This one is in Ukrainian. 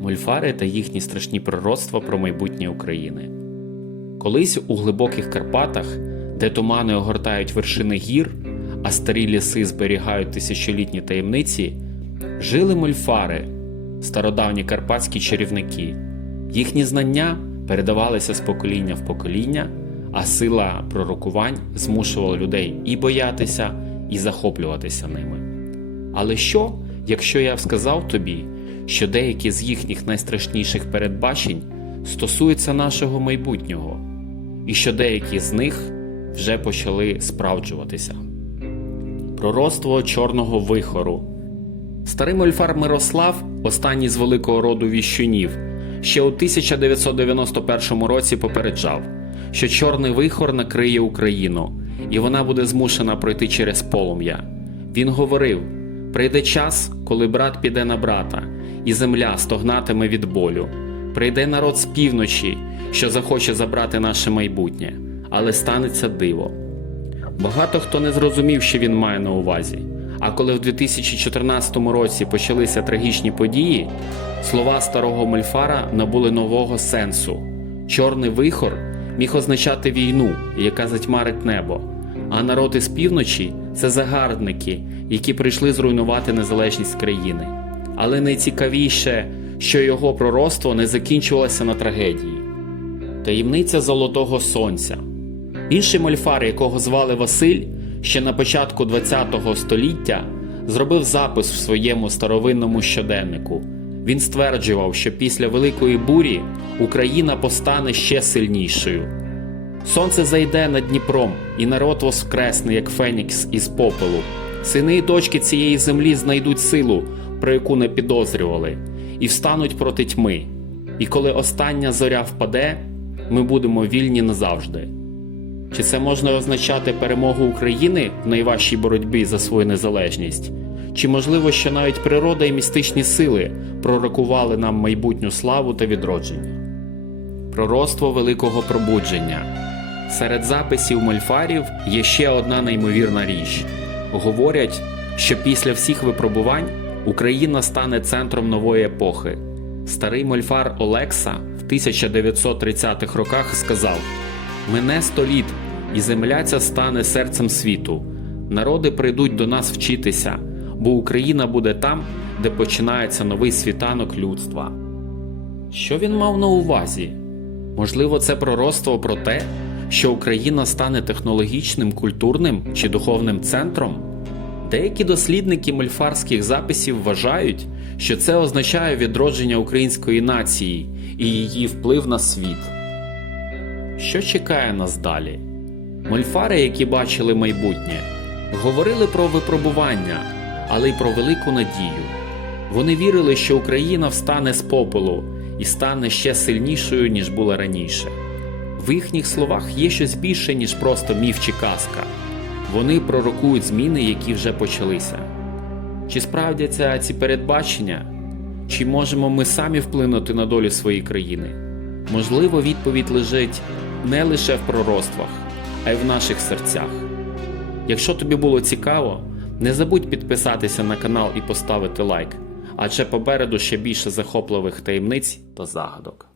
мольфари та їхні страшні пророцтва про майбутнє України. Колись у глибоких Карпатах, де тумани огортають вершини гір, а старі ліси зберігають тисячолітні таємниці, жили мольфари, стародавні карпатські чарівники. Їхні знання передавалися з покоління в покоління, а сила пророкувань змушувала людей і боятися, і захоплюватися ними. Але що, якщо я сказав тобі, що деякі з їхніх найстрашніших передбачень стосуються нашого майбутнього, і що деякі з них вже почали справджуватися? Пророцтво чорного вихору. Старий мольфар Мирослав, останній з великого роду віщунів, ще у 1991 році попереджав, що чорний вихор накриє Україну, і вона буде змушена пройти через полум'я. Він говорив: прийде час, коли брат піде на брата, і земля стогнатиме від болю. Прийде народ з півночі, що захоче забрати наше майбутнє, але станеться диво. Багато хто не зрозумів, що він має на увазі. А коли в 2014 році почалися трагічні події, слова старого Мольфара набули нового сенсу. Чорний вихор міг означати війну, яка затьмарить небо. А народ із півночі це загарбники, які прийшли зруйнувати незалежність країни. Але найцікавіше, що його пророцтво не закінчувалося на трагедії. Таємниця Золотого Сонця. Інший мольфар, якого звали Василь, ще на початку ХХ століття зробив запис в своєму старовинному щоденнику. Він стверджував, що після Великої бурі Україна постане ще сильнішою. Сонце зайде над Дніпром, і народ воскресне, як Фенікс із попелу. Сини і дочки цієї землі знайдуть силу, про яку не підозрювали, і встануть проти тьми. І коли остання зоря впаде, ми будемо вільні назавжди. Чи це можна означати перемогу України в найважчій боротьбі за свою незалежність? Чи можливо, що навіть природа і містичні сили пророкували нам майбутню славу та відродження? Пророцтво великого пробудження. Серед записів мольфарів є ще одна неймовірна річ. Говорять, що після всіх випробувань Україна стане центром нової епохи. Старий мольфар Олекса в 1930-х роках сказав: Мине сто літ, і земля ця стане серцем світу. Народи прийдуть до нас вчитися, бо Україна буде там, де починається новий світанок людства. Що він мав на увазі? Можливо, це пророцтво про те, що Україна стане технологічним, культурним чи духовним центром? Деякі дослідники мольфарських записів вважають, що це означає відродження української нації і її вплив на світ. Що чекає нас далі? Мольфари, які бачили майбутнє, говорили про випробування, але й про велику надію. Вони вірили, що Україна встане з попелу і стане ще сильнішою, ніж була раніше. В їхніх словах є щось більше, ніж просто міф чи казка. Вони пророкують зміни, які вже почалися. Чи справдяться ці передбачення? Чи можемо ми самі вплинути на долю своєї країни? Можливо, відповідь лежить не лише в пророцтвах, а й в наших серцях. Якщо тобі було цікаво, не забудь підписатися на канал і поставити лайк, адже попереду ще більше захопливих таємниць та загадок.